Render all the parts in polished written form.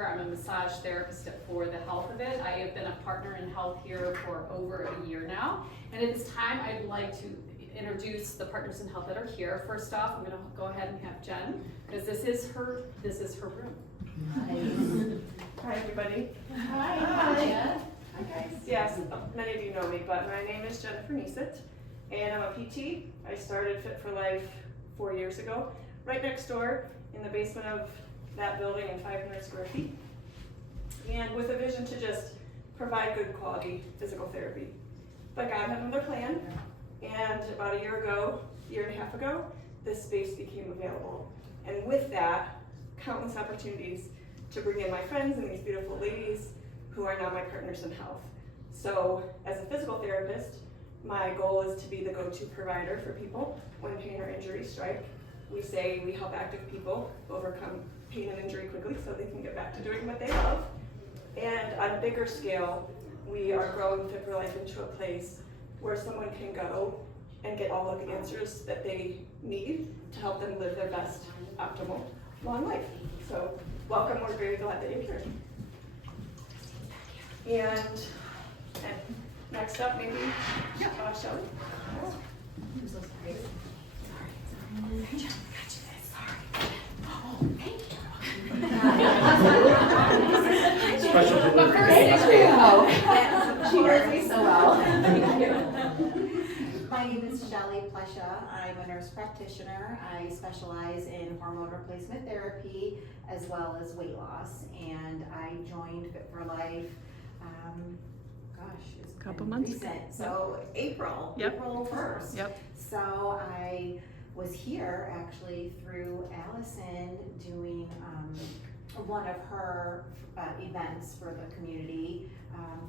Jennifer. I'm a massage therapist for the Health of It. I have been a partner in health here for over a year now. And at this time, I'd like to introduce the partners in health that are here. First off, I'm going to go ahead and have Jen, because this is her room. Hi everybody. Hi. Hi guys. Yes, many of you know me, but my name is Jennifer Neesett, and I'm a PT. I started Fit for Life 4 years ago, right next door in the basement of that building in 500 square feet, and with a vision to just provide good quality physical therapy. But God had another plan, and about a year and a half ago, this space became available. And with that, countless opportunities to bring in my friends and these beautiful ladies who are now my partners in health. So as a physical therapist, my goal is to be the go-to provider for people when pain or injury strike. We say we help active people overcome pain and injury quickly so they can get back to doing what they love. And on a bigger scale, we are growing Fit for Life into a place where someone can go and get all of the answers that they need to help them live their best, optimal, long life. So welcome, we're very glad that you're here. And next up, maybe Shelly. I'm so sorry. Special delivery. She knows me so well. My name is Shelly Plesha. I'm a nurse practitioner. I specialize in hormone replacement therapy as well as weight loss. And I joined Fit for Life, it's Couple been months recent. ago. So April 1st. Yep. So I was here actually through Allison doing one of her events for the community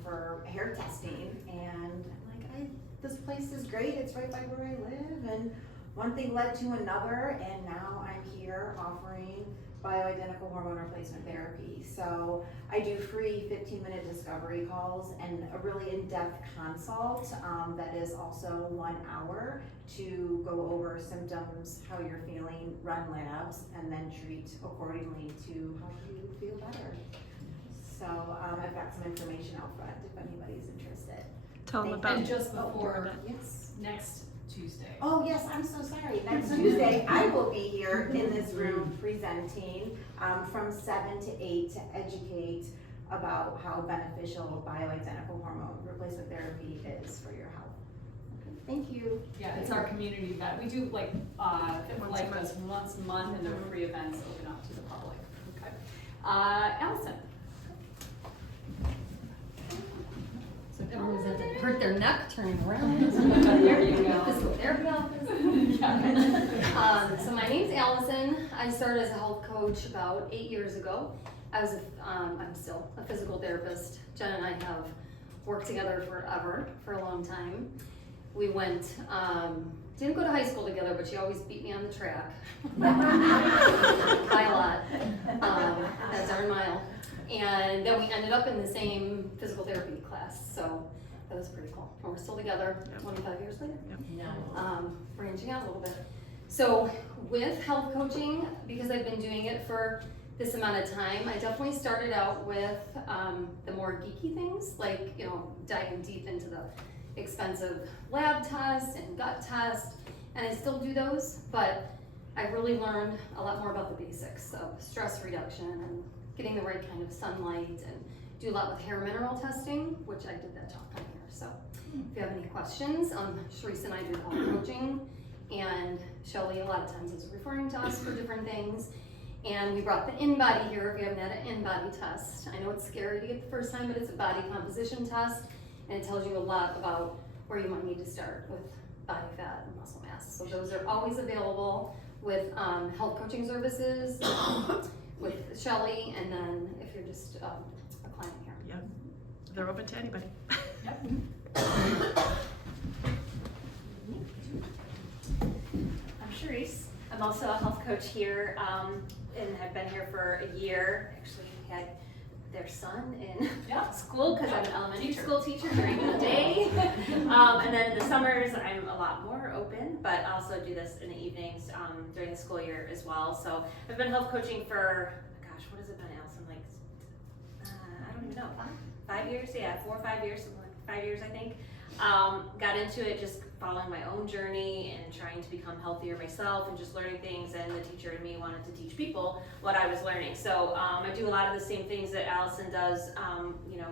for hair testing, and I'm like, this place is great, it's right by where I live, and one thing led to another, and now I'm here offering bioidentical hormone replacement therapy. So I do free 15-minute discovery calls and a really in-depth consult that is also 1 hour to go over symptoms, how you're feeling, run labs, and then treat accordingly to help you feel better. So I've got some information out front if anybody's interested. Tell them Thank about And just before Yes. next Tuesday. Oh yes, I'm so sorry. Next Tuesday, I will be here in this room presenting from 7 to 8 to educate about how beneficial bioidentical hormone replacement therapy is for your health. Okay, thank you. Yeah, it's our community event. We do like Fit for Life does once a month, and there are free events open up to the public. Okay. Allison. So if everyone's at the, hurt their neck, turning around. There you go. Physical therapy office. So my name's Allison. I started as a health coach about 8 years ago. I'm still a physical therapist. Jen and I have worked together forever, for a long time. We didn't go to high school together, but she always beat me on the track. By a lot. That's our mile. And then we ended up in the same physical therapy class, so that was pretty cool. And we're still together 25 years later. Branching out a little bit. So with health coaching, because I've been doing it for this amount of time, I definitely started out with the more geeky things, like, diving deep into the expensive lab tests and gut tests, and I still do those, but I really learned a lot more about the basics of stress reduction and getting the right kind of sunlight, and do a lot with hair mineral testing, which I did that talk on here. So if you have any questions, Sharice and I do health coaching, and Shelly a lot of times is referring to us for different things. And we brought the InBody here if you haven't had an InBody test. I know it's scary to get the first time, but it's a body composition test, and it tells you a lot about where you might need to start with body fat and muscle mass. So those are always available with health coaching services with Shelly, and then if you're just a client here. Yep. They're open to anybody. Yep. I'm Sharice. I'm also a health coach here, and have been here for a year. Actually had their son in school because I'm an elementary school teacher during the day. And then in the summers, I'm a lot more open, but also do this in the evenings during the school year as well. So I've been health coaching for, gosh, what has it been, Allison? Like years, 4 or 5 years, something like 5 years I think. Got into it just following my own journey and trying to become healthier myself and just learning things, and the teacher in me wanted to teach people what I was learning. So I do a lot of the same things that Allison does. You know,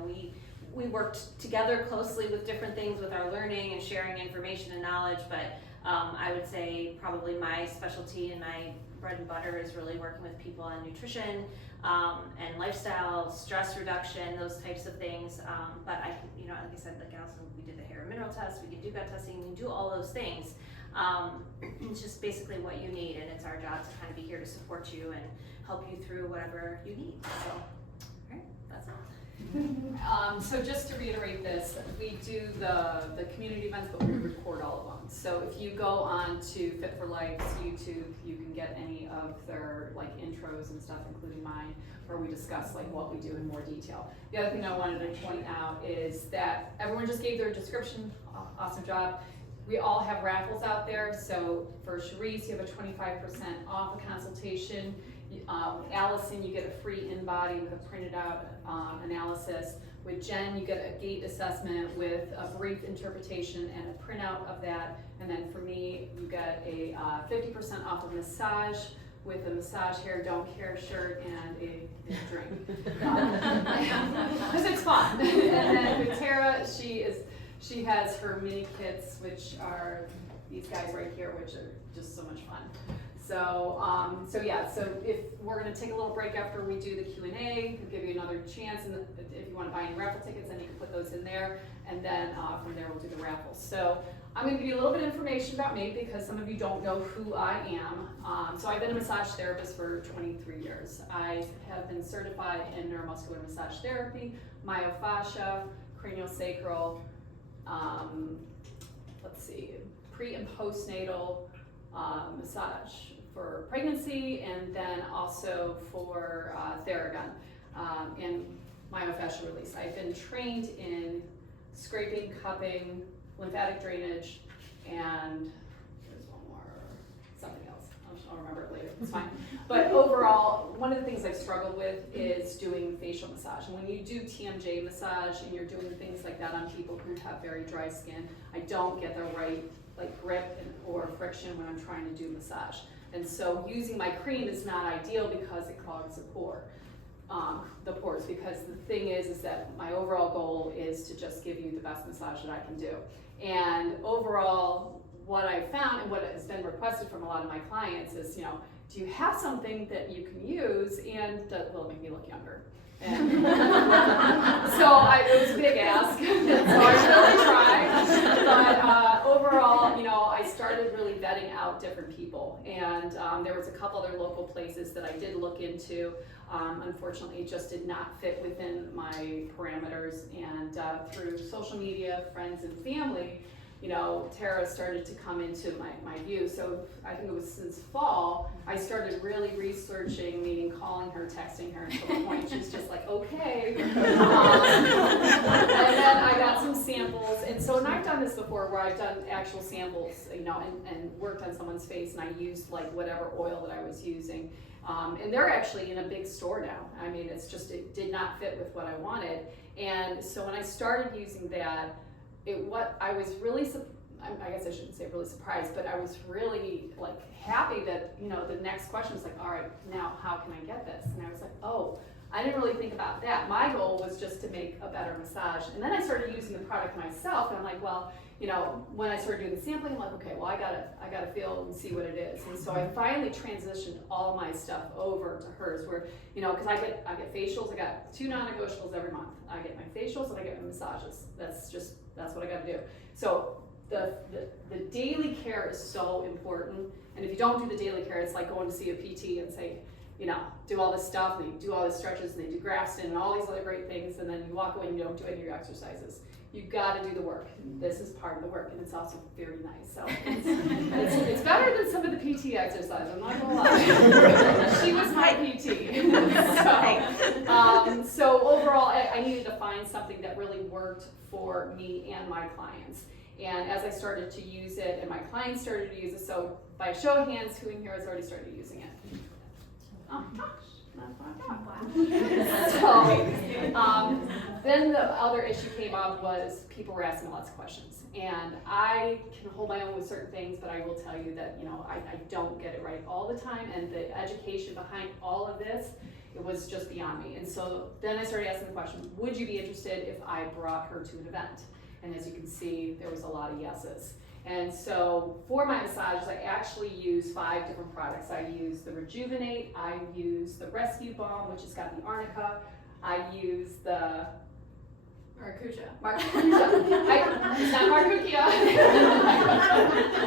we worked together closely with different things with our learning and sharing information and knowledge, but I would say probably my specialty and my bread and butter is really working with people on nutrition and lifestyle, stress reduction, those types of things. But I, you know, like I said, like Allison, we did the hair and mineral test, we can do gut testing, we can do all those things. It's just basically what you need, and it's our job to kind of be here to support you and help you through whatever you need. So, all right, that's all. So just to reiterate this, we do the community events, but we record all of them. So if you go on to Fit for Life's YouTube, you can get any of their like intros and stuff, including mine, where we discuss like what we do in more detail. The other thing I wanted to point out is that everyone just gave their description, awesome job. We all have raffles out there. So for Sharice, you have a 25% off a consultation. Allison, you get a free in-body with a printed out analysis. With Jen, you get a gait assessment with a brief interpretation and a printout of that. And then for me, you get a 50% off a massage with a massage hair, don't care shirt and a drink. Because it's fun. And then with Terra, she has her mini kits, which are these guys right here, which are just so much fun. So yeah, so if we're gonna take a little break after we do the Q&A, we'll give you another chance, and if you wanna buy any raffle tickets, then you can put those in there, and then from there we'll do the raffles. So I'm gonna give you a little bit of information about me, because some of you don't know who I am. So I've been a massage therapist for 23 years. I have been certified in neuromuscular massage therapy, myofascia, craniosacral, let's see, pre and postnatal massage for pregnancy, and then also for Theragun and myofascial release. I've been trained in scraping, cupping, lymphatic drainage, and there's one more, something else. I'll remember it later, it's fine. But overall, one of the things I've struggled with is doing facial massage. And when you do TMJ massage and you're doing things like that on people who have very dry skin, I don't get the right like grip or friction when I'm trying to do massage. And so using my cream is not ideal because it clogs the pores, because the thing is that my overall goal is to just give you the best massage that I can do. And overall, what I found and what has been requested from a lot of my clients is, you know, do you have something that you can use and that will make me look younger? And so it was a big ask, so I really tried, but overall, you know, I started really vetting out different people, and there was a couple other local places that I did look into. Unfortunately, it just did not fit within my parameters, and through social media, friends and family, you know, Terra started to come into my view. So I think it was since fall, I started really researching, meaning calling her, texting her, until the point she's just like, okay. And then I got some samples. And so, and I've done this before where I've done actual samples, you know, and worked on someone's face, and I used like whatever oil that I was using. And they're actually in a big store now. I mean, it's just, it did not fit with what I wanted. And so when I started using that, I was really, I guess I shouldn't say really surprised, but I was really like happy that, you know, the next question was like, all right, now how can I get this? And I was like, oh, I didn't really think about that. My goal was just to make a better massage. And then I started using the product myself, and I'm like, well, you know, when I started doing the sampling, I'm like, okay, well, I gotta feel and see what it is. And so I finally transitioned all my stuff over to hers, where, you know, because I get facials. I got 2 non-negotiables every month. I get my facials and I get my massages. That's what I gotta do. So the daily care is so important. And if you don't do the daily care, it's like going to see a PT and say, you know, do all this stuff, and they do all these stretches, and they do Grafton and all these other great things, and then you walk away and you don't do any of your exercises. You gotta do the work. This is part of the work, and it's also very nice. So it's better than some of the PT exercises, I'm not gonna lie. She was my PT. So overall, I needed to find something that really worked for me and my clients. And as I started to use it, and my clients started to use it, so by show of hands, who in here has already started using it? Oh gosh, that's what I thought. So then the other issue came up was people were asking lots of questions. And I can hold my own with certain things, but I will tell you that, you know, I don't get it right all the time. And the education behind all of this, it was just beyond me. And so then I started asking the question, would you be interested if I brought her to an event? And as you can see, there was a lot of yeses. And so for my massages, I actually use 5 different products. I use the Rejuvenate, I use the Rescue Balm, which has got the arnica, I use the Maracuja. It's not Maracuja.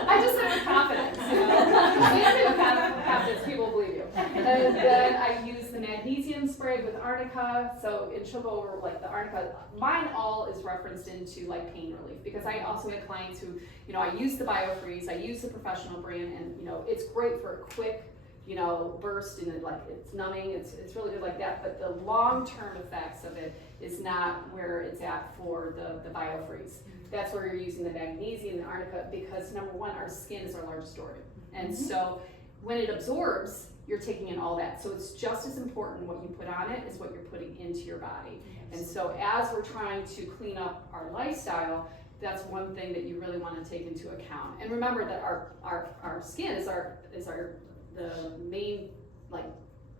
I just say it with confidence, you know. When you say it with confidence, people believe you. And then I use the magnesium spray with arnica, so and she'll go over like the arnica. Mine all is referenced into like pain relief, because I also had clients who, you know, I use the BioFreeze, I use the professional brand, and you know, it's great for a quick, you know, burst, and it, like it's numbing, it's really good like that, but the long-term effects of it is not where it's at for the BioFreeze. That's where you're using the magnesium and the arnica, because number one, our skin is our largest organ. And so when it absorbs, you're taking in all that. So it's just as important what you put on it as what you're putting into your body. And so as we're trying to clean up our lifestyle, that's one thing that you really want to take into account. And remember that our skin is the main like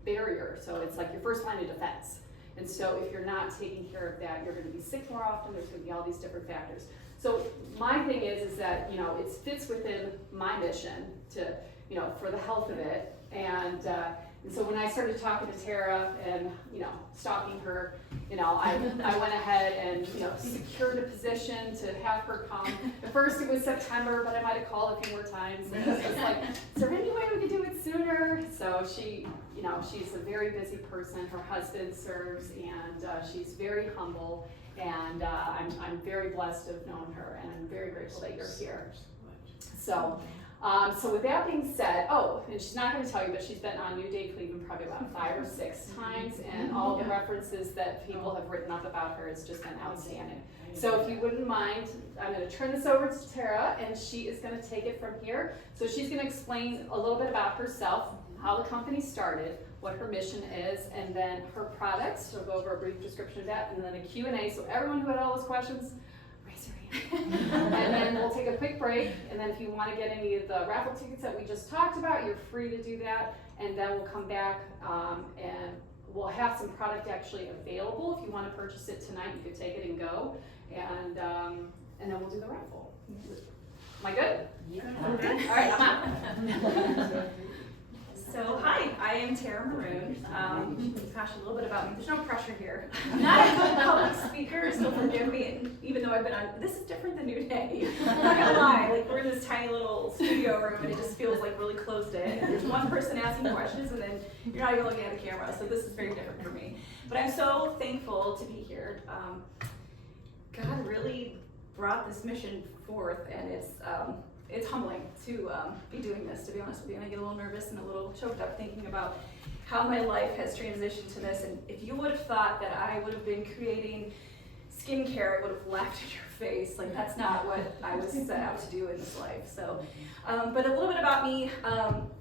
barrier, so it's like your first line of defense. And so if you're not taking care of that, you're going to be sick more often. There's going to be all these different factors. So my thing is that, you know, it fits within my mission to, you know, for the health of it. And so when I started talking to Terra and, you know, stalking her, you know, I went ahead and, you know, secured a position to have her come. At first it was September, but I might have called a few more times. And it was like, is there any way we could do it sooner? So she, you know, she's a very busy person. Her husband serves, and she's very humble. And I'm very blessed to have known her, and I'm very grateful that you're here. So with that being said, and she's not going to tell you, but she's been on New Day Cleveland probably about 5 or 6 times, and all the references that people have written up about her has just been outstanding. So if you wouldn't mind, I'm going to turn this over to Terra, and she is going to take it from here. So she's going to explain a little bit about herself, how the company started, what her mission is, and then her products. She'll go over a brief description of that, and then a Q&A. So everyone who had all those questions, raise your hand. And then we'll take a quick break, and then if you want to get any of the raffle tickets that we just talked about, you're free to do that. And then we'll come back and we'll have some product actually available. If you want to purchase it tonight, you could take it and go. And then we'll do the raffle. Am I good? Yeah. Okay. All right, I'm out. So, hi, I am Terra Maroon. Gosh, a little bit about me. There's no pressure here. I'm not a good public speaker, so forgive me. And even though I've been on, this is different than New Day. I'm not gonna lie. Like, we're in this tiny little studio room, and it just feels like really closed in. And there's one person asking questions, and then you're not even looking at the camera. So this is very different for me. But I'm so thankful to be here. God really brought this mission forth, and it's humbling to be doing this, to be honest with you. And I get a little nervous and a little choked up thinking about how my life has transitioned to this. And if you would have thought that I would have been creating skincare, I would have laughed at your face. Like, that's not what I was set out to do in this life. So, but a little bit about me.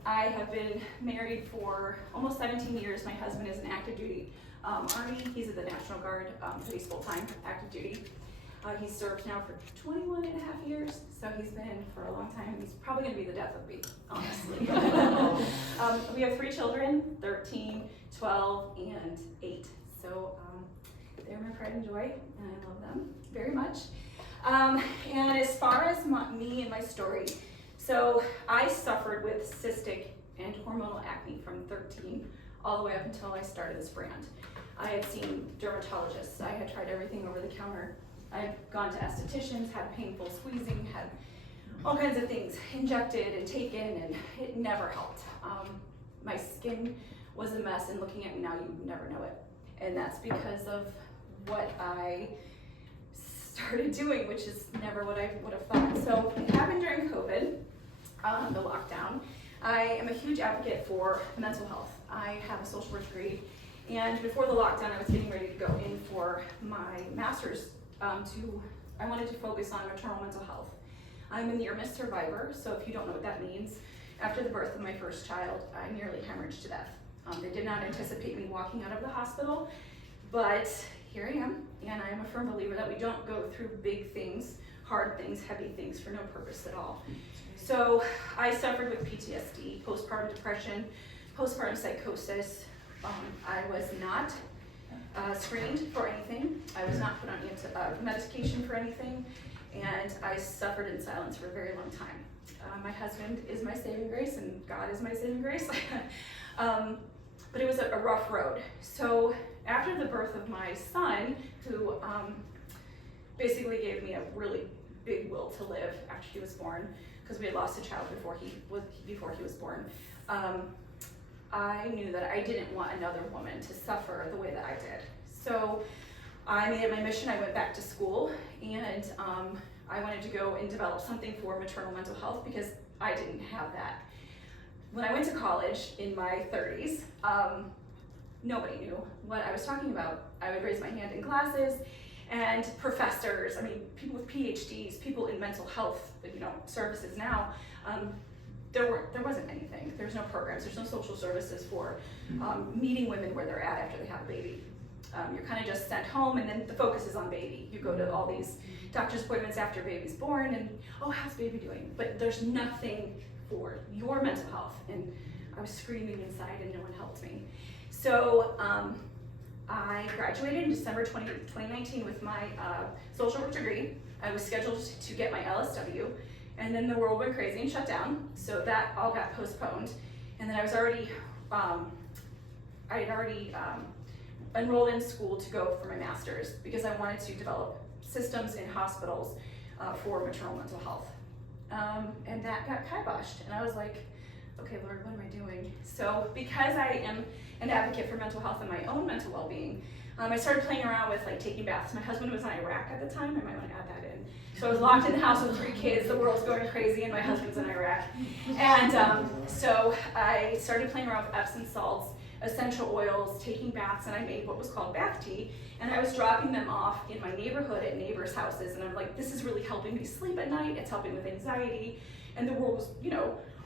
I have been married for almost 17 years. My husband is an active duty Army. He's at the National Guard, so he's full-time active duty. He's served now for 21 and a half years, so he's been in for a long time. He's probably going to be the death of me, honestly. We have 3 children, 13, 12, and 8. So they're my pride and joy, and I love them very much. And as far as me and my story, so I suffered with cystic and hormonal acne from 13 all the way up until I started this brand. I had seen dermatologists. I had tried everything over the counter. I've gone to estheticians, had painful squeezing, had all kinds of things injected and taken, and it never helped. My skin was a mess, and looking at me now, you'd never know it. And that's because of what I started doing, which is never what I would have thought. So it happened during COVID, the lockdown. I am a huge advocate for mental health. I have a social work degree, and before the lockdown, I was getting ready to go in for my master's. I wanted to focus on maternal mental health. I'm a near-miss survivor, so if you don't know what that means, after the birth of my first child, I nearly hemorrhaged to death. They did not anticipate me walking out of the hospital, but here I am, and I am a firm believer that we don't go through big things, hard things, heavy things for no purpose at all. So I suffered with PTSD, postpartum depression, postpartum psychosis. I was not screened for anything. I was not put on medication for anything, and I suffered in silence for a very long time. My husband is my saving grace, and God is my saving grace. But it was a rough road. So after the birth of my son, who basically gave me a really big will to live after he was born, because we had lost a child before he was born, I knew that I didn't want another woman to suffer the way that I did. So I made it my mission. I went back to school, and I wanted to go and develop something for maternal mental health because I didn't have that. When I went to college in my 30s, nobody knew what I was talking about. I would raise my hand in classes, and professors, I mean, people with PhDs, people in mental health, services now, there wasn't anything. There's no programs, there's no social services for meeting women where they're at after they have a baby. You're kind of just sent home, and then the focus is on baby. You go to all these doctor's appointments after baby's born, and how's baby doing? But there's nothing for your mental health, and I was screaming inside, and no one helped me. So I graduated in December 2019 with my social work degree. I was scheduled to get my LSW, and then the world went crazy and shut down, so that all got postponed. And then I was already, enrolled in school to go for my master's because I wanted to develop systems in hospitals for maternal mental health. And that got kiboshed, and I was like, okay, Lord, what am I doing? So because I am an advocate for mental health and my own mental well-being, I started playing around with taking baths. My husband was in Iraq at the time. I might want to add that in. So I was locked in the house with 3 kids. The world's going crazy, and my husband's in Iraq. And so I started playing around with Epsom salts, essential oils, taking baths, and I made what was called bath tea. And I was dropping them off in my neighborhood at neighbors' houses. And I'm like, this is really helping me sleep at night. It's helping with anxiety. And the world was,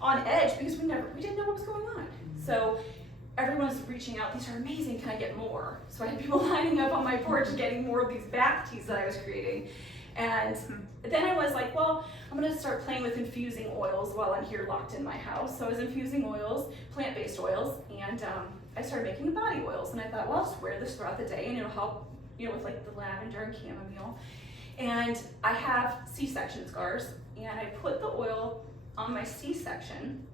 on edge because we didn't know what was going on. So everyone was reaching out, these are amazing, can I get more? So I had people lining up on my porch getting more of these bath teas that I was creating. And then I was like, well, I'm gonna start playing with infusing oils while I'm here locked in my house. So I was infusing oils, plant-based oils, and I started making body oils. And I thought, well, I'll just wear this throughout the day and it'll help, with the lavender and chamomile. And I have C-section scars, and I put the oil on my C-section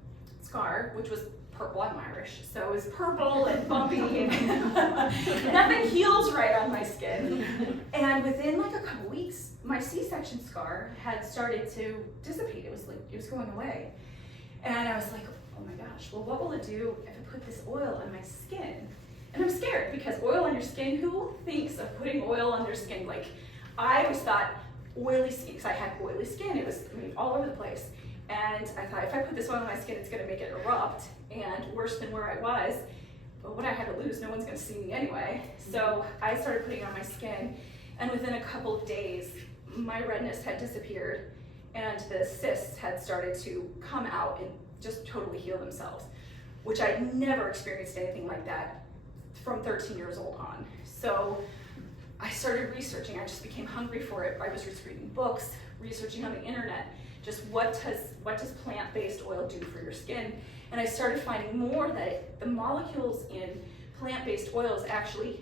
scar, which was purple. I'm Irish, so it was purple and bumpy, and nothing heals right on my skin. And within a couple weeks, my C-section scar had started to dissipate. It was going away. And I was like, oh my gosh, well, what will it do if I put this oil on my skin? And I'm scared because oil on your skin, who thinks of putting oil on their skin? I always thought oily skin, because I had oily skin, it was all over the place. And I thought, if I put this oil on my skin, it's gonna make it erupt, and worse than where I was. But what I had to lose, no one's gonna see me anyway. So I started putting it on my skin, and within a couple of days, my redness had disappeared, and the cysts had started to come out and just totally heal themselves, which I'd never experienced anything like that from 13 years old on. So I started researching. I just became hungry for it. I was just reading books, researching on the internet, just what does plant-based oil do for your skin? And I started finding more that the molecules in plant-based oils actually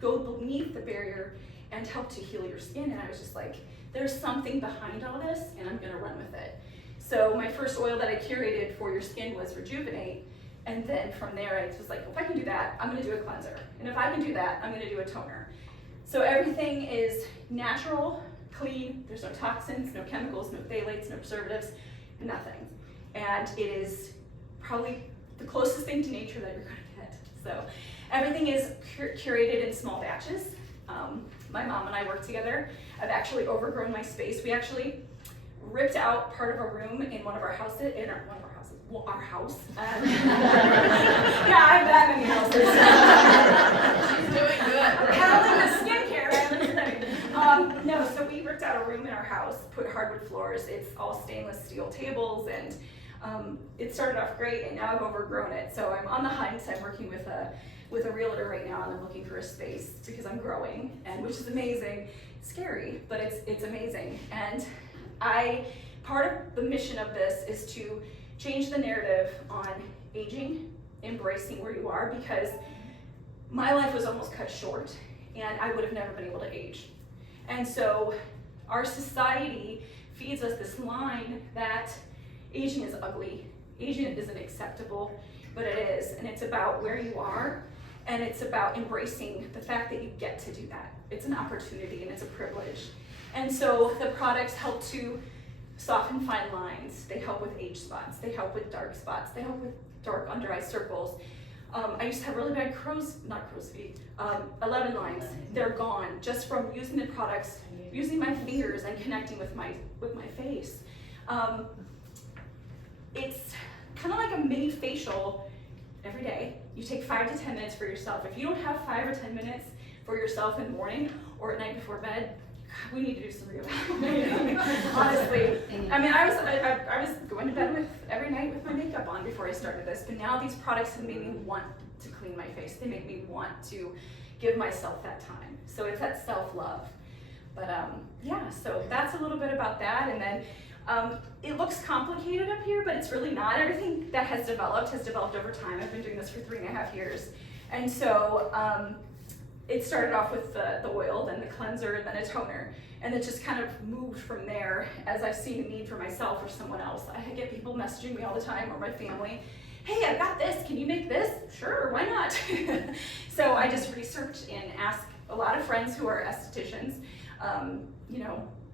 go beneath the barrier and help to heal your skin. And I was just like, there's something behind all this, and I'm gonna run with it. So my first oil that I curated for your skin was Rejuvenate. And then from there, I was like, if I can do that, I'm gonna do a cleanser. And if I can do that, I'm gonna do a toner. So everything is natural, clean, there's no toxins, no chemicals, no phthalates, no preservatives, nothing. And it is probably the closest thing to nature that you're gonna get. So everything is curated in small batches. My mom and I work together. I've actually overgrown my space. We actually ripped out part of a room in one of our houses, our house. Yeah, I have that many houses. She's doing good. I don't live in skincare. No, so we ripped out a room in our house, put hardwood floors. It's all stainless steel tables, and it started off great, and now I've overgrown it. So I'm on the hunt. I'm working with a with a realtor right now, and I'm looking for a space because I'm growing, and which is amazing. It's scary, but it's amazing. And part of the mission of this is to change the narrative on aging, embracing where you are, because my life was almost cut short, and I would have never been able to age. And so our society feeds us this line that aging is ugly, aging isn't acceptable, but it is, and it's about where you are, and it's about embracing the fact that you get to do that. It's an opportunity and it's a privilege. And so the products help to soften fine lines, they help with age spots, they help with dark spots, they help with dark under eye circles. I used to have really bad 11 lines. They're gone just from using the products, using my fingers and connecting with my face. It's kind of like a mini facial every day. You take 5 to 10 minutes for yourself. If you don't have 5 or 10 minutes for yourself in the morning or at night before bed, we need to do some reevaluating. Honestly, I mean, I was going to bed every night with my makeup on before I started this, but now these products have made me want to clean my face. They make me want to give myself that time. So it's that self-love. But yeah, so that's a little bit about that. And then it looks complicated up here, but it's really not. Everything that has developed over time. I've been doing this for 3.5 years. And so it started off with the oil, then the cleanser, and then a toner. And it just kind of moved from there as I've seen a need for myself or someone else. I get people messaging me all the time, or my family, hey, I've got this, can you make this? Sure, why not? So I just researched and asked a lot of friends who are estheticians,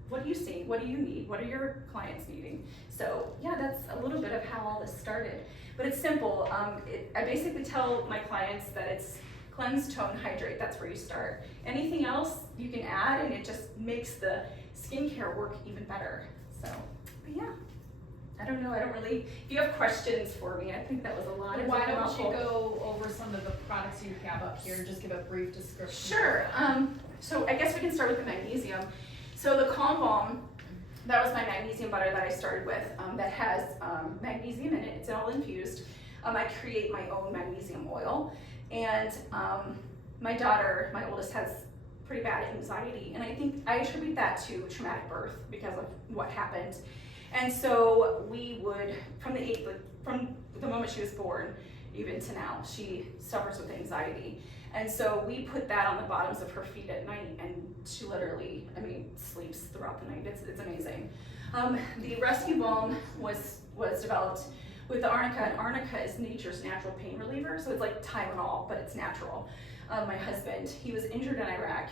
what do you see? What do you need? What are your clients needing? So yeah, that's a little bit of how all this started. But it's simple. I basically tell my clients that it's cleanse, tone, hydrate. That's where you start. Anything else you can add, and it just makes the skincare work even better. So, but yeah, I don't know. If you have questions for me, I think that was a lot of. Why don't you go over some of the products you have up here? Just give a brief description. Sure. So I guess we can start with the magnesium. So the Calm Balm, that was my magnesium butter that I started with, that has magnesium in it. It's all infused. I create my own magnesium oil. And my daughter, my oldest, has pretty bad anxiety, and I think I attribute that to traumatic birth because of what happened. And so we would, from the moment she was born, even to now, she suffers with anxiety. And so we put that on the bottoms of her feet at night, and she literally, sleeps throughout the night. It's amazing. The Rescue Balm was developed with the arnica, and arnica is nature's natural pain reliever, so it's like Tylenol, but it's natural. My husband, he was injured in Iraq,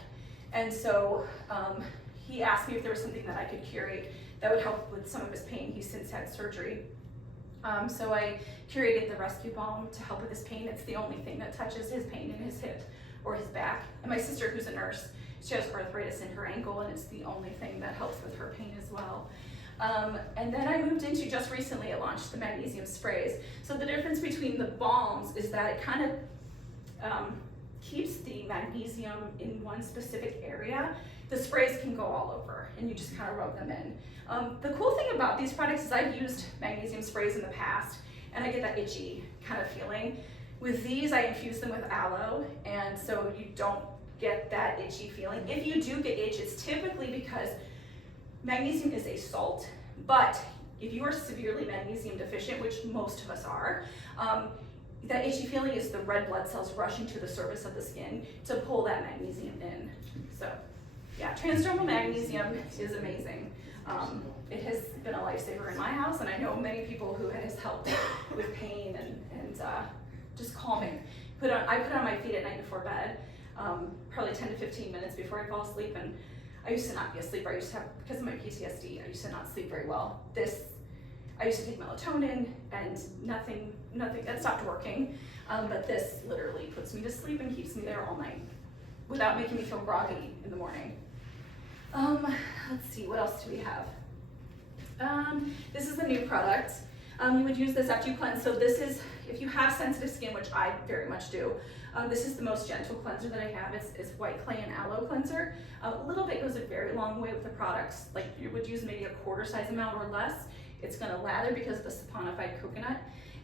and so he asked me if there was something that I could curate that would help with some of his pain. He's since had surgery. So I curated the Rescue Balm to help with his pain. It's the only thing that touches his pain in his hip or his back. And my sister, who's a nurse, she has arthritis in her ankle, and it's the only thing that helps with her pain as well. And then I moved into, just recently I launched the magnesium sprays. So the difference between the balms is that it kind of keeps the magnesium in one specific area. The sprays can go all over, and you just kind of rub them in. The cool thing about these products is I've used magnesium sprays in the past, and I get that itchy kind of feeling. With these, I infuse them with aloe, and so you don't get that itchy feeling. If you do get itch, it's typically because magnesium is a salt, but if you are severely magnesium deficient, which most of us are, that itchy feeling is the red blood cells rushing to the surface of the skin to pull that magnesium in. So yeah, transdermal magnesium is amazing. It has been a lifesaver in my house, and I know many people who it has helped with pain and just calming. I put it on my feet at night before bed, probably 10 to 15 minutes before I fall asleep, and I used to not be a sleeper. I used to have, because of my PTSD, I used to not sleep very well. I used to take melatonin, and nothing, that stopped working. But this literally puts me to sleep and keeps me there all night without making me feel groggy in the morning. Let's see, what else do we have? This is a new product. You would use this after you cleanse. So this is, if you have sensitive skin, which I very much do, this is the most gentle cleanser that I have. It's white clay and aloe cleanser. A little bit goes a very long way with the products. Like you would use maybe a quarter size amount or less. It's gonna lather because of the saponified coconut.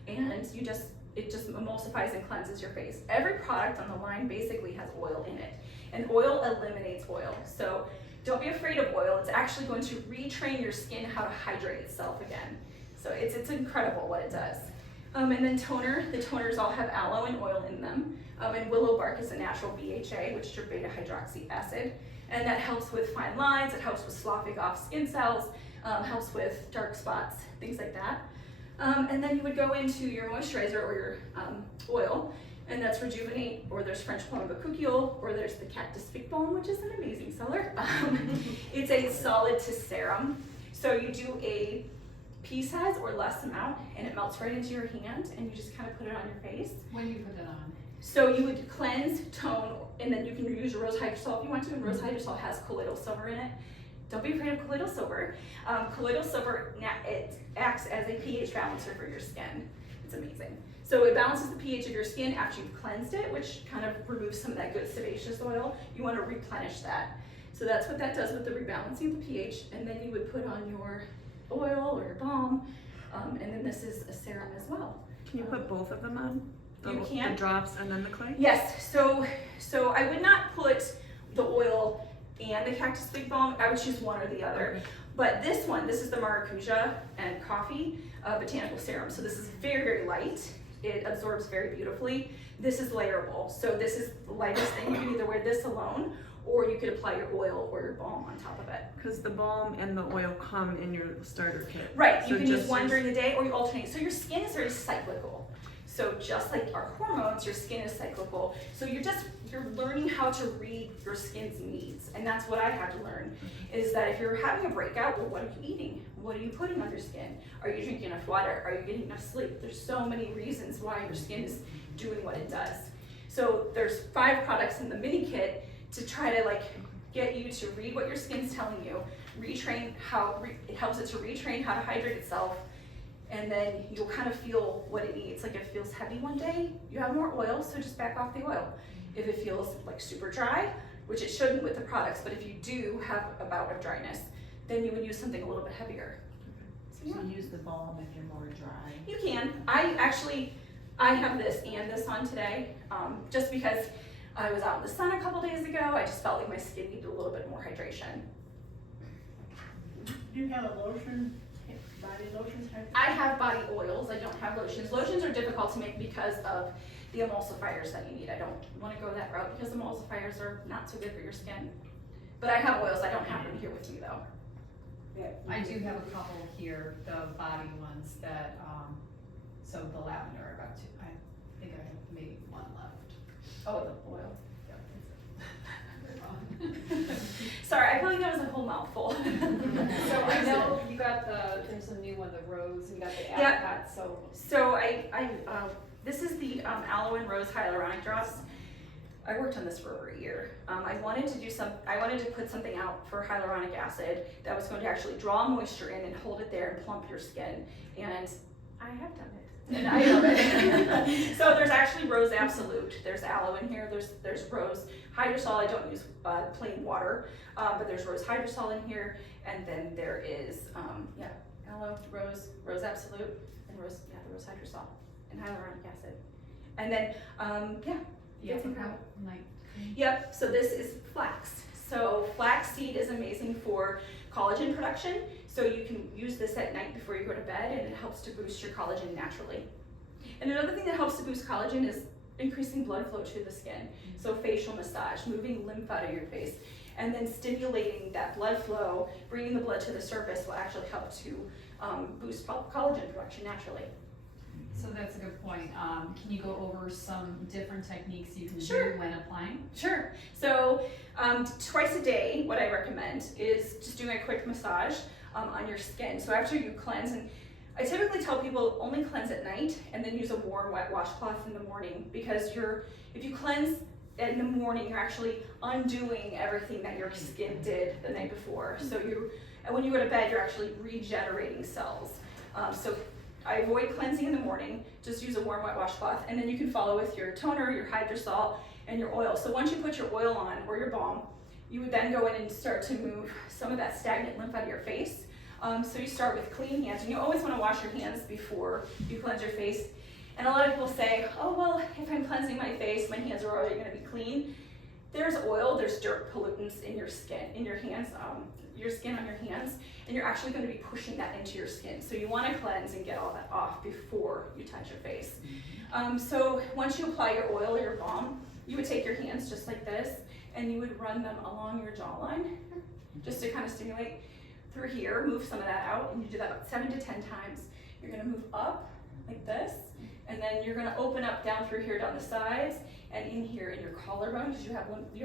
And you just it just emulsifies and cleanses your face. Every product on the line basically has oil in it, and oil eliminates oil. So don't be afraid of oil. It's actually going to retrain your skin how to hydrate itself again. So it's incredible what it does. And then toner, the toners all have aloe and oil in them. And willow bark is a natural BHA, which is your beta hydroxy acid. And that helps with fine lines, it helps with sloughing off skin cells, helps with dark spots, things like that. And then you would go into your moisturizer or your oil, and that's Rejuvenate, or there's French Pomme Bakuchiol, or there's the Cactus Fig Balm, which is an amazing seller. It's a solid to serum. So you do a pea size or less amount, and it melts right into your hand, and you just kind of put it on your face. When you put it on? So you would cleanse, tone, and then you can use rose hydrosol if you want to, and rose hydrosol has colloidal silver in it. Don't be afraid of colloidal silver. Colloidal silver, it acts as a pH balancer for your skin. It's amazing. So it balances the pH of your skin after you've cleansed it, which kind of removes some of that good sebaceous oil. You want to replenish that. So that's what that does with the rebalancing of the pH, and then you would put on your oil or your balm, and then this is a serum as well. Can you put both of them on? You can. The drops and then the clay? Yes, so I would not put the oil and the Cactus Fig Balm. I would choose one or the other. Okay. But this one, this is the Maracuja and Coffee Botanical Serum. So this is very, very light. It absorbs very beautifully. This is layerable. So this is the lightest thing. You can either wear this alone, or you could apply your oil or your balm on top of it. Because the balm and the oil come in your starter kit. Right, So you can use just one during the day or you alternate. So your skin is very cyclical. So just like our hormones, your skin is cyclical. So you're learning how to read your skin's needs. And that's what I had to learn, is that if you're having a breakout, well, what are you eating? What are you putting on your skin? Are you drinking enough water? Are you getting enough sleep? There's so many reasons why your skin is doing what it does. So there's 5 products in the mini kit to try to get you to read what your skin's telling you, retrain it helps it to retrain how to hydrate itself, and then you'll kind of feel what it needs. Like if it feels heavy one day, you have more oil, so just back off the oil. If it feels like super dry, which it shouldn't with the products, but if you do have a bout of dryness, then you would use something a little bit heavier. So, yeah. So use the balm if you're more dry. You can. I have this and this on today, just because I was out in the sun a couple days ago. I just felt like my skin needed a little bit more hydration. Do you have a lotion, body lotion type? I have body oils, I don't have lotions. Lotions are difficult to make because of the emulsifiers that you need. I don't want to go that route because emulsifiers are not so good for your skin. But I have oils, I don't have them here with me though. I do have a couple here, the body ones that, so the lavender, I got 2. I think I have maybe 1 left. Oh, the oil. Sorry, I feel like that was a whole mouthful. So I know you got there's a new one, the rose, and you got the Yep. apricot, so. So this is the aloe and rose hyaluronic drops. I worked on this for over a year. I wanted to put something out for hyaluronic acid that was going to actually draw moisture in and hold it there and plump your skin. And I have done it. And I love it. So there's actually Rose Absolute. There's aloe in here. There's Rose Hydrosol. I don't use plain water, but there's Rose Hydrosol in here. And then there is aloe, Rose Absolute, and the Rose Hydrosol and hyaluronic acid. And then Apricot, like. Yep, so this is flax. So flaxseed is amazing for collagen production. So you can use this at night before you go to bed, and it helps to boost your collagen naturally. And another thing that helps to boost collagen is increasing blood flow to the skin. So facial massage, moving lymph out of your face, and then stimulating that blood flow, bringing the blood to the surface will actually help to boost collagen production naturally. So that's a good point. Can you go over some different techniques you can Sure. do when applying? Sure. So twice a day, what I recommend is just doing a quick massage on your skin. So after you cleanse, and I typically tell people only cleanse at night and then use a warm wet washcloth in the morning, because if you cleanse in the morning, you're actually undoing everything that your skin did the night before. So and when you go to bed, you're actually regenerating cells. So I avoid cleansing in the morning, just use a warm wet washcloth, and then you can follow with your toner, your hydrosol, and your oil. So once you put your oil on, or your balm, you would then go in and start to move some of that stagnant lymph out of your face. So you start with clean hands, and you always want to wash your hands before you cleanse your face. And a lot of people say, oh, well, if I'm cleansing my face, my hands are already gonna be clean. There's oil, there's dirt pollutants in your skin, in your hands, your skin on your hands, and you're actually gonna be pushing that into your skin. So you wanna cleanse and get all that off before you touch your face. So once you apply your oil or your balm, you would take your hands just like this, and you would run them along your jawline, just to kind of stimulate through here, move some of that out, and you do that about 7 to 10 times. You're gonna move up like this, and then you're gonna open up down through here, down the sides, and in here in your collarbone, because you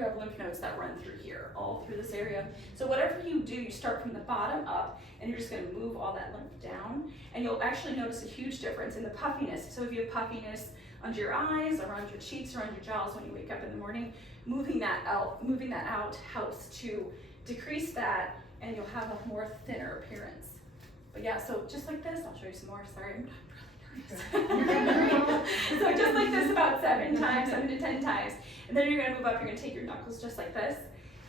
have lymph nodes that run through here, all through this area. So whatever you do, you start from the bottom up, and you're just gonna move all that lymph down, and you'll actually notice a huge difference in the puffiness. So if you have puffiness under your eyes, around your cheeks, around your jaws when you wake up in the morning, moving that out helps to decrease that, and you'll have a more thinner appearance. But yeah, so just like this, I'll show you some more. Sorry, I'm really nervous. So just like this about 7 to 10 times. And then you're gonna move up, you're gonna take your knuckles just like this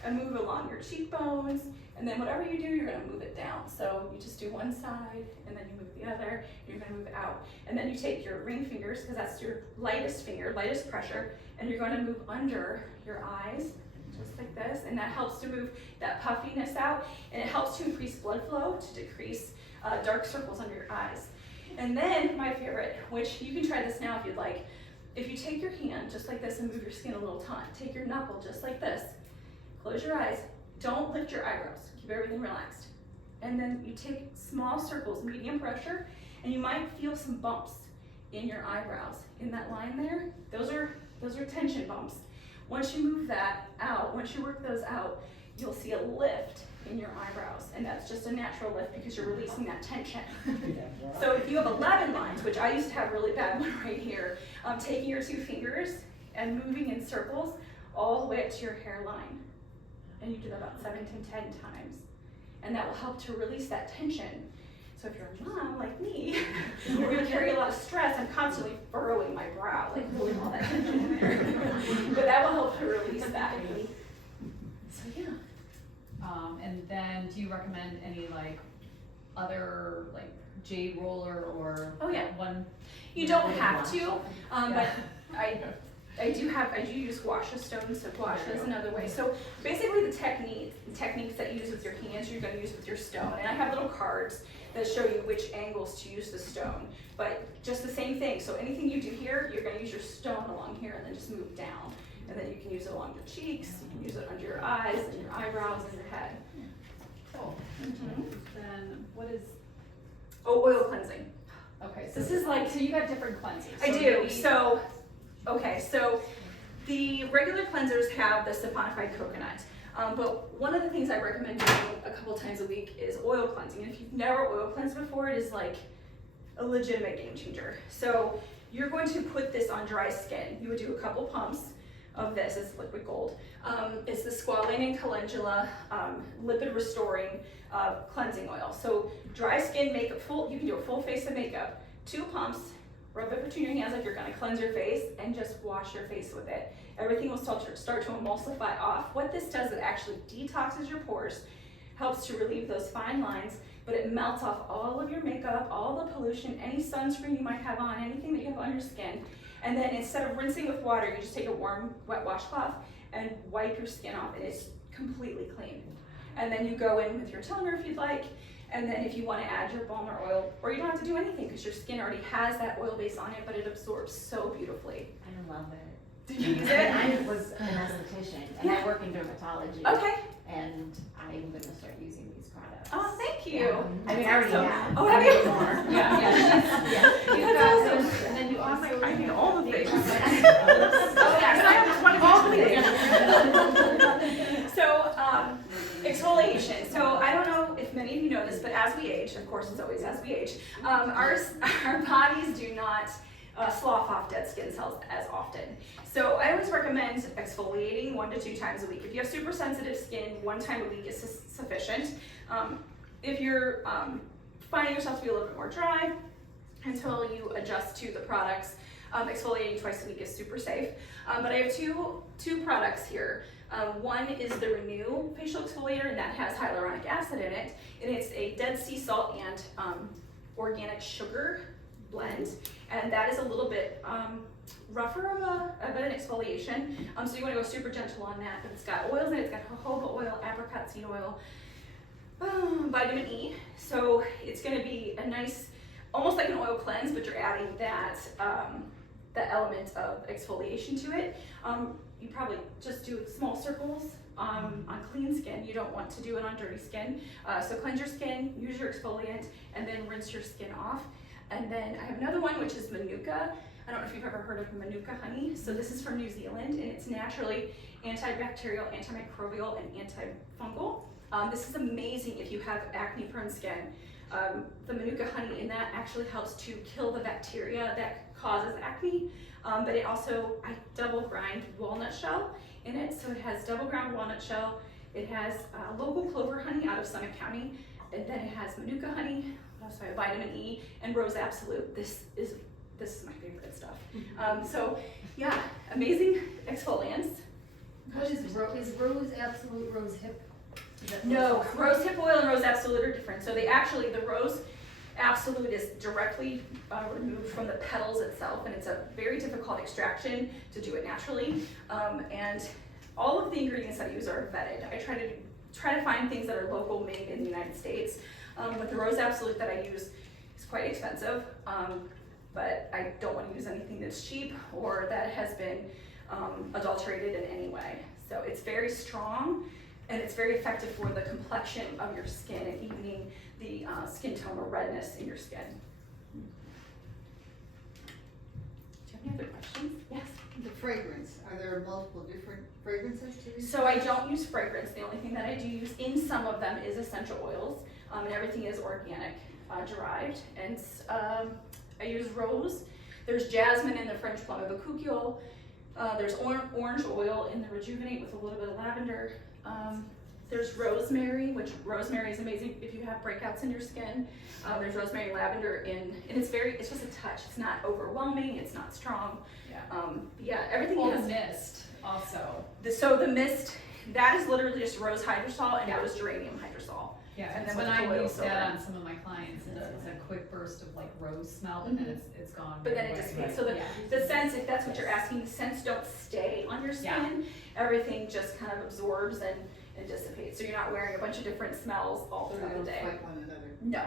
and move along your cheekbones. And then whatever you do, you're gonna move it down. So you just do one side and then you move the other, and you're gonna move it out. And then you take your ring fingers, because that's your lightest finger, lightest pressure, and you're gonna move under your eyes, just like this, and that helps to move that puffiness out, and it helps to increase blood flow, to decrease dark circles under your eyes. And then my favorite, which you can try this now if you'd like, if you take your hand just like this and move your skin a little taut, take your knuckle just like this, close your eyes, don't lift your eyebrows, keep everything relaxed. And then you take small circles, medium pressure, and you might feel some bumps in your eyebrows, in that line there. Those are tension bumps. Once you move that out, once you work those out, you'll see a lift in your eyebrows, and that's just a natural lift because you're releasing that tension. So if you have 11 lines, which I used to have a really bad one right here, taking your 2 fingers and moving in circles all the way up to your hairline, and you do that about 7 to 10 times, and that will help to release that tension. So if you're a mom like me, you're gonna carry a lot of stress. I'm constantly furrowing my brow, like pulling all that tension in there. But that will help to release that. So yeah. And then do you recommend any like other like jade roller or Oh, yeah. one? You don't have to, but I do use guasha stones, so guasha is another way. So basically the techniques that you use with your hands, you're gonna use with your stone. And I have little cards that show you which angles to use the stone, but just the same thing. So anything you do here, you're gonna use your stone along here and then just move down. And then you can use it along your cheeks, you can use it under your eyes and your eyebrows and your head. Cool. Then what is, Oh, oil cleansing. okay, so This is like, so you got different cleansers. I So do. maybe- So, okay, so the regular cleansers have the saponified coconut. But one of the things I recommend doing a couple times a week is oil cleansing. And if you've never oil cleansed before, it is like a legitimate game changer. So you're going to put this on dry skin. You would do a couple pumps of this. It's liquid gold. It's the squalane and calendula lipid restoring cleansing oil. So dry skin makeup, you can do a full face of makeup, 2 pumps, rub it between your hands like you're gonna cleanse your face, and just wash your face with it. Everything will start to emulsify off. What this does, it actually detoxes your pores, helps to relieve those fine lines, but it melts off all of your makeup, all the pollution, any sunscreen you might have on, anything that you have on your skin. And then instead of rinsing with water, you just take a warm, wet washcloth and wipe your skin off, and it's completely clean. And then you go in with your toner if you'd like, and then if you want to add your balm or oil, or you don't have to do anything because your skin already has that oil base on it, but it absorbs so beautifully. I love it. Did you use it? I was an esthetician and I work in dermatology. Okay. And I'm gonna start using these products. Oh, thank you. Yeah. I mean, I already So- have. Oh, have you? More. Yeah. You guys are- And then you also. I need all the things. Oh, yes, I have 20 all the things. So, exfoliation. So I don't know if many of you know this, but as we age, of course it's always as we age, our bodies do not slough off dead skin cells as often. So I always recommend exfoliating 1 to 2 times a week. If you have super sensitive skin, 1 time a week is sufficient. If you're finding yourself to be a little bit more dry until you adjust to the products, exfoliating twice a week is super safe. But I have two products here. One is the Renew facial exfoliator, and that has hyaluronic acid in it, and it's a dead sea salt and organic sugar blend, and that is a little bit rougher of an exfoliation. So you want to go super gentle on that. But it's got oils in it. It's got jojoba oil, apricot seed oil, vitamin E. So it's going to be a nice, almost like an oil cleanse, but you're adding that that element of exfoliation to it. You probably just do small circles on clean skin. You don't want to do it on dirty skin. So cleanse your skin, use your exfoliant, and then rinse your skin off. And then I have another one, which is Manuka. I don't know if you've ever heard of Manuka honey. So this is from New Zealand, and it's naturally antibacterial, antimicrobial, and antifungal. This is amazing if you have acne-prone skin. The Manuka honey in that actually helps to kill the bacteria that causes acne, but it also, I double grind walnut shell in it, so it has double ground walnut shell, it has local clover honey out of Summit County, and then it has Manuka honey, also vitamin E, and Rose Absolute. This is my favorite stuff. So yeah, amazing exfoliants. What is Rose Absolute Rose Hip? No, Rose Hip Oil and Rose Absolute are different. So the Rose Absolute is directly removed from the petals itself, and it's a very difficult extraction to do it naturally. And all of the ingredients I use are vetted. I try to find things that are local made in the United States. But the Rose Absolute that I use is quite expensive, but I don't want to use anything that's cheap or that has been adulterated in any way. So it's very strong, and it's very effective for the complexion of your skin and evening the skin tone or redness in your skin. Do you have any other questions? Yes. The fragrance, are there multiple different fragrances to use? So I don't use fragrance. The only thing that I do use in some of them is essential oils, and everything is organic derived. And I use rose. There's jasmine in the French plum of bakuchiol. There's orange oil in the rejuvenate with a little bit of lavender. There's rosemary, which rosemary is amazing if you have breakouts in your skin. There's rosemary and lavender and it's just a touch. It's not overwhelming, it's not strong. Yeah, everything Well, has the mist also. So the mist, that is literally just rose hydrosol and rose geranium hydrosol. Yeah, And and then when with the I oil use that silver. on some of my clients, it's a quick burst of like rose smell, but then it's gone. But then right it away. dissipates. So the scents, if that's what you're asking, the scents don't stay on your skin. Everything just kind of absorbs and dissipates. So you're not wearing a bunch of different smells all They throughout the don't day. fight one another. No,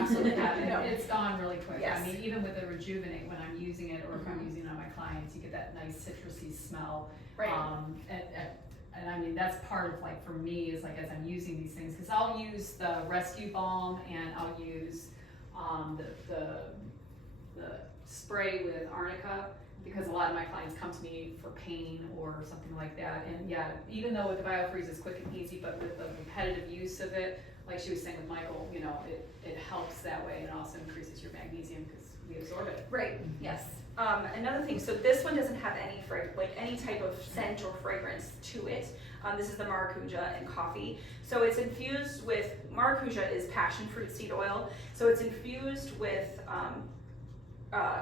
absolutely not. No. It's gone really quick. Yes. I mean, even with the rejuvenate, when I'm using it or if I'm using it on my clients, you get that nice citrusy smell. Right. And I mean, that's part of like, for me, is like as I'm using these things, because I'll use the rescue balm and I'll use the spray with arnica, because a lot of my clients come to me for pain or something like that. And yeah, even though with the BioFreeze is quick and easy, but with the repetitive use of it, like she was saying with Michael, you know, it helps that way, and it also increases your magnesium because we absorb it. Right, yes. Another thing, so this one doesn't have any type of scent or fragrance to it. This is the maracuja and coffee. So it's infused with, maracuja is passion fruit seed oil. So it's infused with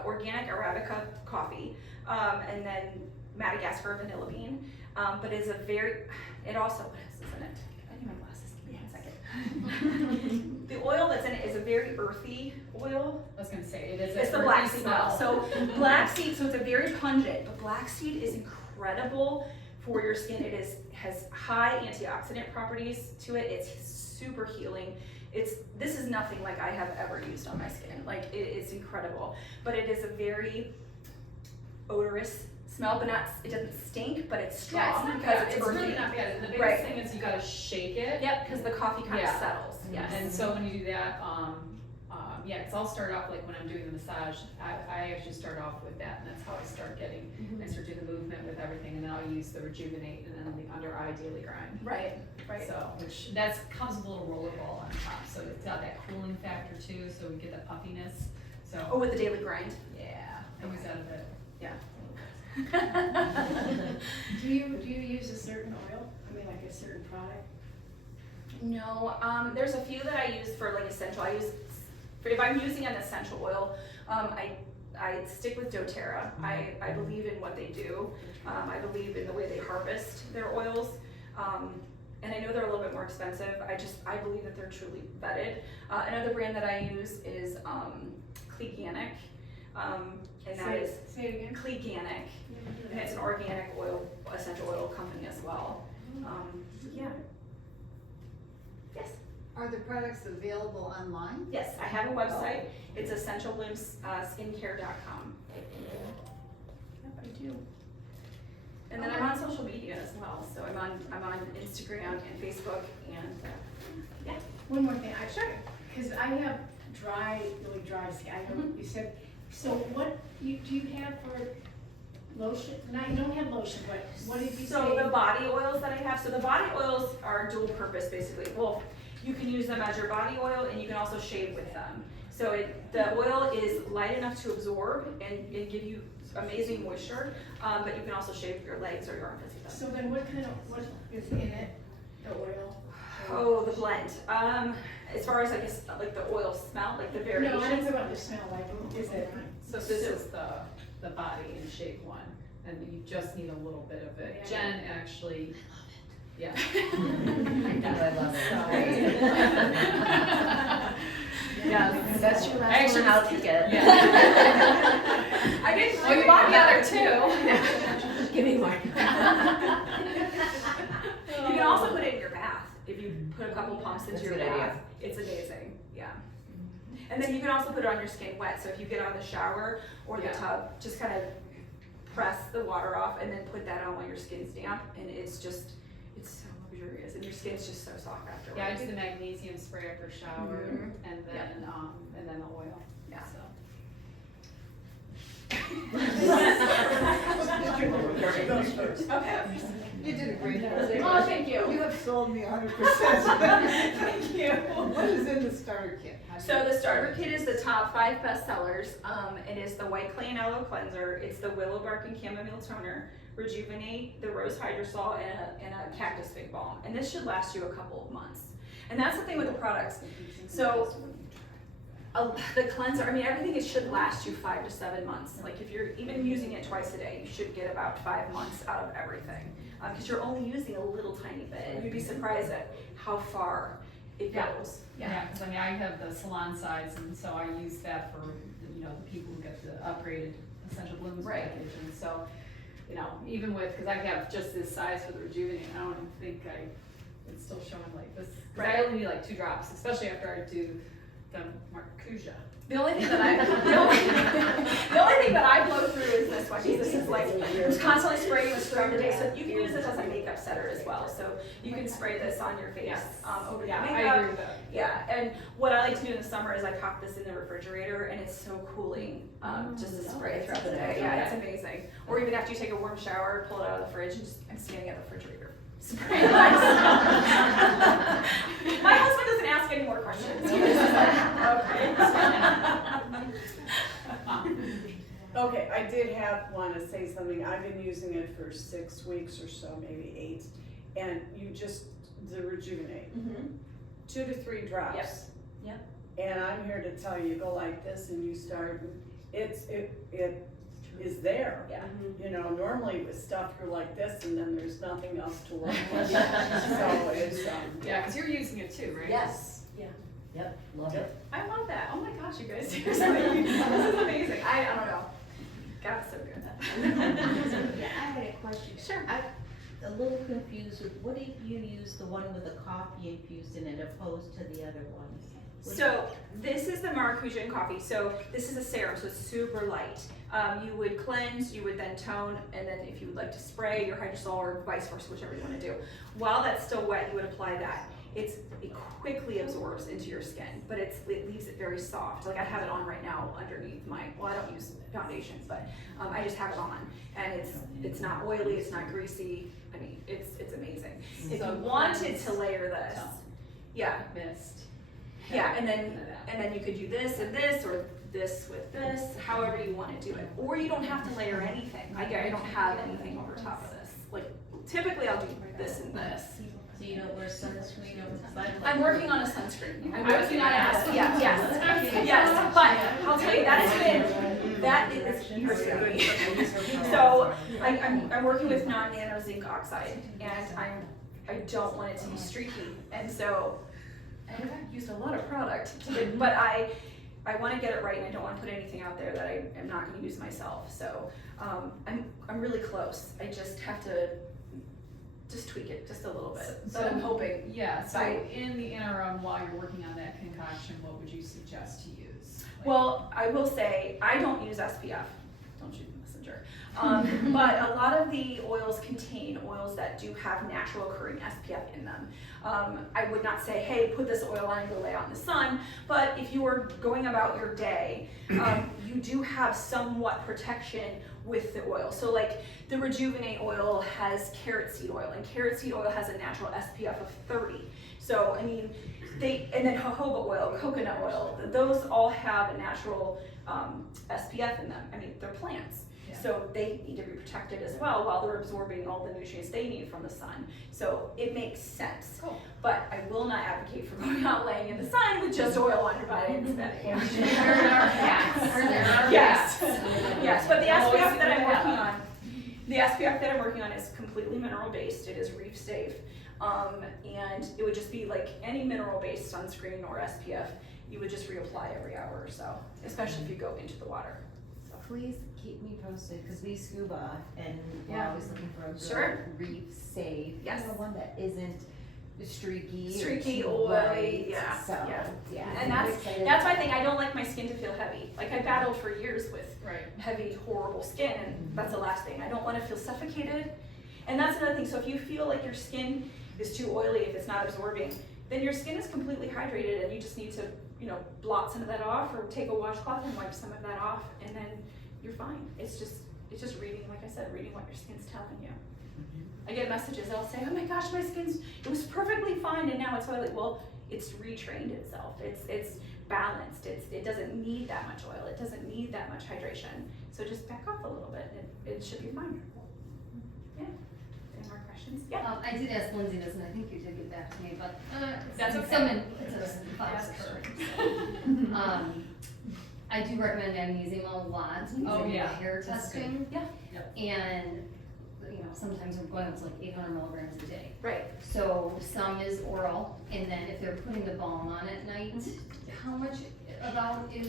organic Arabica coffee, and then Madagascar vanilla bean. But it's it also, what else is in it? I need my glasses, give me 1 second. The oil that's in it is a very earthy oil. I was gonna say, it is. It's the black seed oil. So black seed, so it's a very pungent, but black seed is incredible for your skin. It has high antioxidant properties to it. It's super healing. This is nothing like I have ever used on my skin. Like it's incredible, but it is a very odorous smell, but it doesn't stink, but it's strong Yeah, it's not because bad. it's It's earthy. really not bad. The biggest Right. thing is you gotta shake it. Yep, because the coffee kind of settles. Yes. And so when you do that, because I'll start off like when I'm doing the massage, I actually start off with that, and that's how I start getting, I start doing the movement with everything, and then I'll use the rejuvenate and then the under eye daily grind. Right. So, which comes with a little rollerball on top, so it's got that cooling factor too, so we get that puffiness. So Oh, with the daily grind. yeah, I use that a bit. Do you use a certain oil? I mean, like a certain product? No, there's a few that I use for like essential. If I'm using an essential oil, I stick with doTERRA. I believe in what they do. I believe in the way they harvest their oils. And I know they're a little bit more expensive. I believe that they're truly vetted. Another brand that I use is Kleganic, And that is Say it again. Cleganic, and it's an organic oil, essential oil company as well. Yeah. Yes. Are the products available online? Yes, I have a website. It's essentialbloomskincare.com. Yep, I do. And then I'm on social media as well. So I'm on Instagram and Facebook and yeah. One more thing, because I have really dry skin, I know you said, so what do you have for lotion? No, you don't have lotion, but what did you say? So the body oils that I have, so the body oils are dual purpose basically. Well, you can use them as your body oil and you can also shave with them. So the oil is light enough to absorb and give you amazing moisture, but you can also shave your legs or your armpits with them. So then what is in it, the oil? Oh, the blend. As far as I guess like the oil smell, like the variation. No, I don't know about the smell, like, is it? So this is the body and shape one, and you just need a little bit of it. Yeah. Jen actually, yeah. I love it. Yeah, That's your last Actually, one, I'll take it. yeah. I didn't, well, you bought the other two. Give me more. You can also put it in your bath. If you put a couple pumps into That's a your good idea. bath, it's amazing. Yeah. And then you can also put it on your skin wet. So if you get out of the shower or the Yeah. tub, just kind of press the water off and then put that on while your skin's damp, and it's so luxurious, and your skin's just so soft afterwards. Yeah, I do the magnesium spray after shower, Mhm. and then the oil. Yeah. So. Okay. You did a great job. Oh, thank you. You have sold me 100%. Thank you. What is in the starter kit? So the starter kit is the top 5 bestsellers. It is the White Clay and Aloe Cleanser. It's the Willow Bark and Chamomile Toner, Rejuvenate, the Rose Hydrosol, and a Cactus Fig Balm. And this should last you a couple of months. And that's the thing with the products. So the cleanser, I mean, everything should last you 5 to 7 months. Like if you're even using it twice a day, you should get about 5 months out of everything. Because you're only using a little tiny bit. And you'd be surprised at how far it goes. Yeah, because I mean, I have the salon size, and so I use that for, the people who get the upgraded Essential Blooms Right. package. And so, even with, because I have just this size for the Rejuvenate, I don't even think it's still showing like this. Because I only need like 2 drops, especially after I do the Marcusia. The only thing that I blow through is this one. This is like, I'm constantly spraying this throughout the day. So you can use this as a makeup setter as well. So you can spray this on your face over your makeup. I agree with that. Yeah, and what I like to do in the summer is I pop this in the refrigerator, and it's so cooling just to spray throughout the day. Yeah, it's amazing. Or even after you take a warm shower, pull it out of the fridge, and I'm standing at the refrigerator. Spray it. My husband doesn't ask any more questions. He just is like, okay. Okay, I did want to say something. I've been using it for 6 weeks or so, maybe 8, and the Rejuvenate. 2 to 3 drops. Yep. And I'm here to tell you, go like this and you start, it is there. Yeah. Normally with stuff you're like this and then there's nothing else to work with. So it's, Yeah, because you're using it too, right? Yes. Yeah. Yep, love it. I love that. Oh my gosh, you guys, seriously. This is amazing. I don't know. God, it's so good. Yeah, I had a question. Sure. I'm a little confused with, what if you use the one with the coffee infused in it opposed to the other ones? So this is the Maracuja and coffee. So this is a serum, so it's super light. You would cleanse, you would then tone, and then if you would like to spray your hydrosol or vice versa, whichever you want to do. While that's still wet, you would apply that. It quickly absorbs into your skin, but it leaves it very soft. Like I have it on right now underneath I don't use foundations, but I just have it on, and it's not oily, it's not greasy. I mean, it's amazing. If you wanted to layer this, Mist. yeah, and then you could do this and this, or this with this, however you want to do it. Or you don't have to layer anything. I don't have anything over top of this. Like typically I'll do this and this. So you don't wear sunscreen over the side? I'm working on a sunscreen. I was gonna ask. Yes, but I'll tell you, that is personally. So I'm working with non-nano zinc oxide, and I don't want it to be streaky, and so I've used a lot of product, but I want to get it right, and I don't want to put anything out there that I am not going to use myself. So I'm really close. I just have to just tweak it just a little bit. So I'm hoping. Yeah, so Right. in the interim, while you're working on that concoction, what would you suggest to use? Like- Well, I will say I don't use SPF. Don't shoot the messenger. But a lot of the oils contain oils that do have natural occurring SPF in them. I would not say, hey, put this oil on and go lay out in the sun, but if you are going about your day, you do have somewhat protection with the oil. So like the Rejuvenate oil has carrot seed oil, and carrot seed oil has a natural SPF of 30. So, I mean, and then jojoba oil, coconut oil, those all have a natural SPF in them. I mean, they're plants. So they need to be protected as well while they're absorbing all the nutrients they need from the sun. So it makes sense. Cool. But I will not advocate for going out laying in the sun with just oil on your body instead. Yes. Yes, but the SPF that I'm working on, the SPF that I'm working on is completely mineral based. It is reef safe. And it would just be like any mineral based sunscreen or SPF, you would just reapply every hour or so, especially if you go into the water. Please keep me posted, because we scuba and we're Yeah. always looking for a good Sure. reef safe. Yes. You know, one that isn't streaky Streaky, or too oily, white. yeah, So, yeah. yeah. And I'm excited that's my about thing. I don't like my skin to feel heavy. Like I battled for years with Right. heavy, horrible skin, and that's the last thing. I don't want to feel suffocated. And that's another thing. So if you feel like your skin is too oily, if it's not absorbing, then your skin is completely hydrated, and you just need to, blot some of that off, or take a washcloth and wipe some of that off, and then you're fine. It's just reading, like I said, reading what your skin's telling you. I get messages that'll say, oh my gosh, it was perfectly fine and now it's oily. Well, it's retrained itself. It's balanced. It doesn't need that much oil. It doesn't need that much hydration. So just back off a little bit and it should be fine. Yeah. Any more questions? Yeah. I did ask Lindsay this, and I think you did get back to me, but That's okay. it's a five star. I do recommend magnesium a lot using hair testing. Yeah. And sometimes we're going up to like 800 milligrams a day. Right. So some is oral, and then if they're putting the balm on at night, how much about is?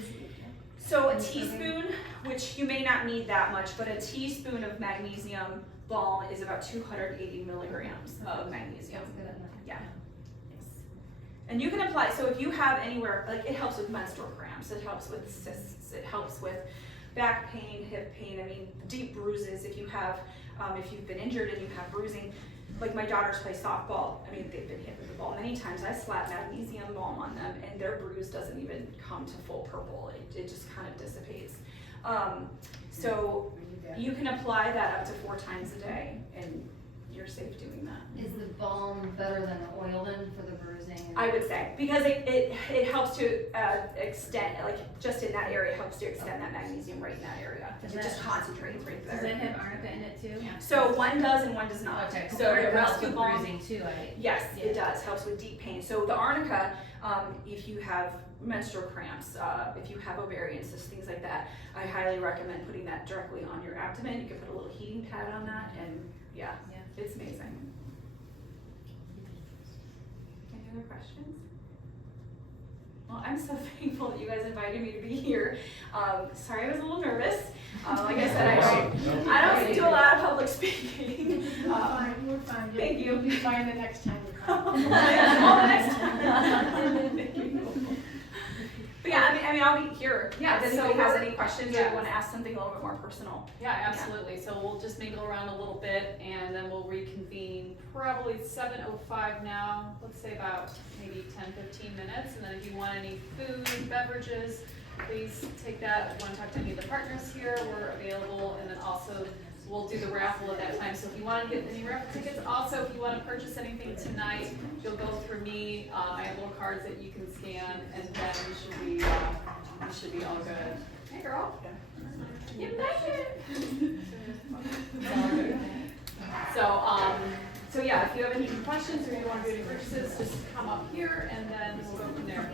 So a teaspoon, which you may not need that much, but a teaspoon of magnesium balm is about 280 milligrams of magnesium. That's good at night. Yeah. Yes. And you can apply, so if you have anywhere, like it helps with menstrual cramps, it helps with cysts, it helps with back pain, hip pain, I mean, deep bruises, if you have, if you've been injured and you have bruising, like my daughters play softball, I mean, they've been hit with the ball many times, I slap magnesium balm on them and their bruise doesn't even come to full purple, it just kind of dissipates. So you can apply that up to 4 times a day and you're safe doing that. Is the balm better than the oil then for the bruising? I would say, because it helps to extend, like just in that area, it helps to extend that magnesium right in that area. It just concentrates right Does that there. have arnica in it too? So one does and one does not. Okay, So so the it helps rescue with balm, bruising too, yes, it does, helps with deep pain. So the arnica, if you have menstrual cramps, if you have ovarian cysts, things like that, I highly recommend putting that directly on your abdomen. You can put a little heating pad on that and yeah. It's amazing. Any other questions? Well, I'm so thankful that you guys invited me to be here. Sorry, I was a little nervous. Like I said, I don't do a lot of public speaking. We're fine, we're fine. Thank you. You'll be fine the next time you come. All the next time. Thank you. But yeah, I mean, I'll be here. Yeah, If so anybody has we're- any questions or yeah. you want to ask something a little bit more personal. Yeah, absolutely. So we'll just mingle around a little bit and then we'll reconvene probably 7:05 now. Let's say about maybe 10-15 minutes. And then if you want any food, beverages, please take that. If you want to talk to any of the partners here, we're available. And then also we'll do the raffle at that time. So if you want to get any raffle tickets, also if you want to purchase anything tonight, you'll go through me. I have little cards that you can scan and then we should be all good. Hey girl. You like it. So yeah, if you have any questions or you want to do any purchases, just come up here and then we'll go from there.